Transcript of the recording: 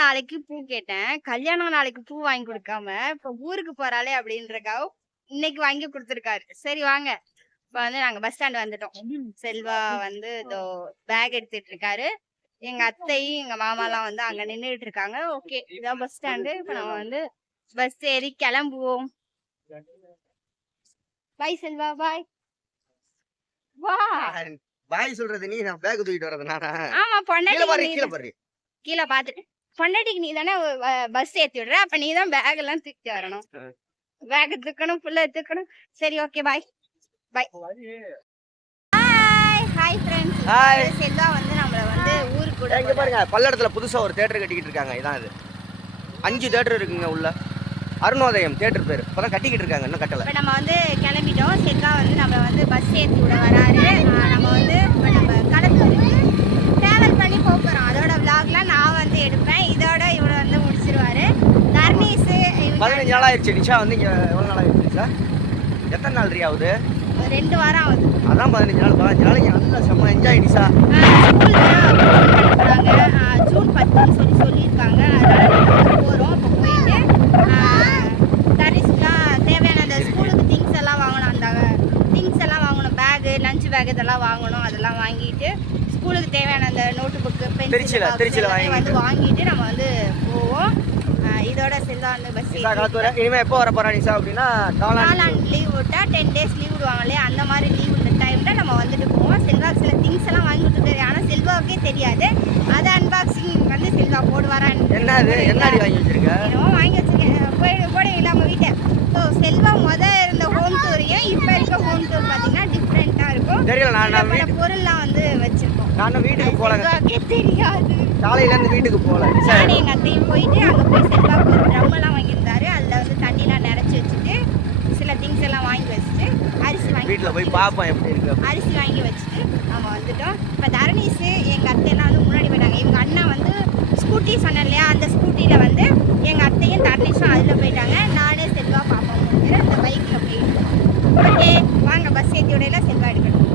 நாளைக்கு பூ கேட்டேன். கல்யாணம் நாளைக்கு பூ வாங்கி குடுக்காம, இப்ப ஊருக்கு போறாளே அப்படின்றதுக்காக இன்னைக்கு வாங்கி குடுத்துருக்காரு. சரி வாங்க. இப்ப வந்து நாங்க பஸ் ஸ்டாண்ட் வந்துட்டோம். செல்வா வந்து இதோ பேக் எடுத்துட்டு இருக்காரு. எங்க அத்தையும், எங்க மாமாலாம் வந்து அங்க நின்னுட்டு இருக்காங்க. ஓகே, இதான் பஸ் ஸ்டாண்டு. இப்ப நம்ம வந்து பஸ் ஏறி கிளம்புவோம். பாய் செல்வா, பாய். வா. பாய் சொல்றது நீ, நான் பேக் தூக்கிட்டு வரது நானா? ஆமா, கீழ பாரு. கீழ பாத்துட்டு பொண்டாட்டிக்கு நீ தானே பஸ் ஏத்தி விடுற, அப்ப நீ தான் பேக் எல்லாம் தூக்கிட்டு வரணும். பேக் தூக்கணும், புள்ள தூக்கணும். சரி okay, bye bye. Hi friends. Selva வந்து நம்மள வந்து ஊருக்கு கூட இங்க பாருங்க, பல்லடத்துல புதுசா ஒரு தியேட்டர் கட்டிக்கிட்டு இருக்காங்க. இதான் இது. 5 தியேட்டர் இருக்குங்க உள்ள. அருணோதயம் தியேட்டர் பேரு. இப்பதான் கட்டிக்கிட்டு இருக்காங்க, இன்னும் கட்டல. இப்ப நம்ம வந்து கிளம்பிட்டோம். செல்வா வந்து நம்மள வந்து பஸ் ஏத்தி விட வராரு. நம்ம வந்து இப்ப நம்ம கடத்தூருக்கு டிராவல் பண்ணி போறோம். அதோட vlogலாம் நான் வந்து எடுப்பேன். இதோட இவரு வந்து முடிச்சிருவாரு. தர்னீஸ் 15 நாள் ஆயிடுச்சு. நிஷா வந்து இங்க எவ்வளவு நாள் ஆயிடுச்சு நிஷா? எத்தனை நாள் ஆகுது? 2 வாரம் ஆகுது. அதான் 15 நாள். 15 நாளைக்கு நல்லா செம்ம என்ஜாய் நிஷா. ஜூன் 10 சொல்லியிருக்காங்க. அதனால போறோம். இப்போ போயிட்டு தர்னீஸ்க்குலாம் தேவையான அந்த ஸ்கூலுக்கு திங்ஸ் எல்லாம் வாங்கணும். அந்த திங்ஸ் எல்லாம் வாங்கணும். பேகு, லஞ்ச் பேக் இதெல்லாம் வாங்கணும். அதெல்லாம் வாங்கிட்டு ஸ்கூலுக்கு தேவையான அந்த நோட்டு புக்கு, பென்சில் வந்து வாங்கிட்டு நம்ம வந்து போவோம். இதோட செல்வா வந்து பஸ் இனிமே எப்போ வர போறா நிஷா அப்படின்னா, காலாண்டு லீவ் விட்டா 10 days லீவ் விடுவாங்க இல்லையா, அந்த மாதிரி லீவ் விட்ட டைம்ல நம்ம வந்துட்டு போவோம். செல்வாக்கு சில திங்ஸ் எல்லாம் வாங்கி கொடுத்துருக்காரு. ஆனால் செல்வாவுக்கே தெரியாது. அதை அன்பாக்சிங் வந்து செல்வா போடுவாரான்னு. என்னது என்னடி வாங்கி வச்சிருக்க? என்னவோ வாங்கி வச்சிருக்கேன். போடுவீங்களா நம்ம வீட்டை? ஸோ செல்வா இருந்த ஹோம் டூரையும் இப்போ இருக்க ஹோம் டூர் பார்த்தீங்கன்னா டிஃப்ரெண்ட்டாக இருக்கும். தெரியல, நான் பொருள்லாம் வந்து வச்சிருக்கோம். நான் வீட்டுக்கு போகல, தெரியாது. காலையில இருந்து வீட்டுக்கு போகல. நானும் எங்க அத்தையும் போயிட்டு அங்கே போய் செல்வாக்கு ஒரு ட்ரம் எல்லாம் வாங்கியிருந்தாரு. அதில் வந்து தண்ணிலாம் நிறச்சி வச்சுட்டு சில திங்ஸ் எல்லாம் வாங்கி வச்சுட்டு அரிசி வாங்கி வீட்டில் போய் பார்ப்போம் எப்படி இருக்கு. அரிசி வாங்கி வச்சுட்டு நம்ம வந்துட்டோம். இப்போ தரணீஸ் எங்கள் அத்தையெல்லாம் வந்து முன்னாடி போயிட்டாங்க. இவங்க அண்ணா வந்து ஸ்கூட்டி சொன்னேன் இல்லையா, அந்த ஸ்கூட்டியில் வந்து எங்கள் அத்தையும் தரணீஸும் அதில் போயிட்டாங்க. நானே செல்வா பாப்பா வந்து அந்த பைக்கில் போயிட்டு ஓகே வாங்க பஸ் ஏற்றி விடையில செல்வா எடுக்கணும்.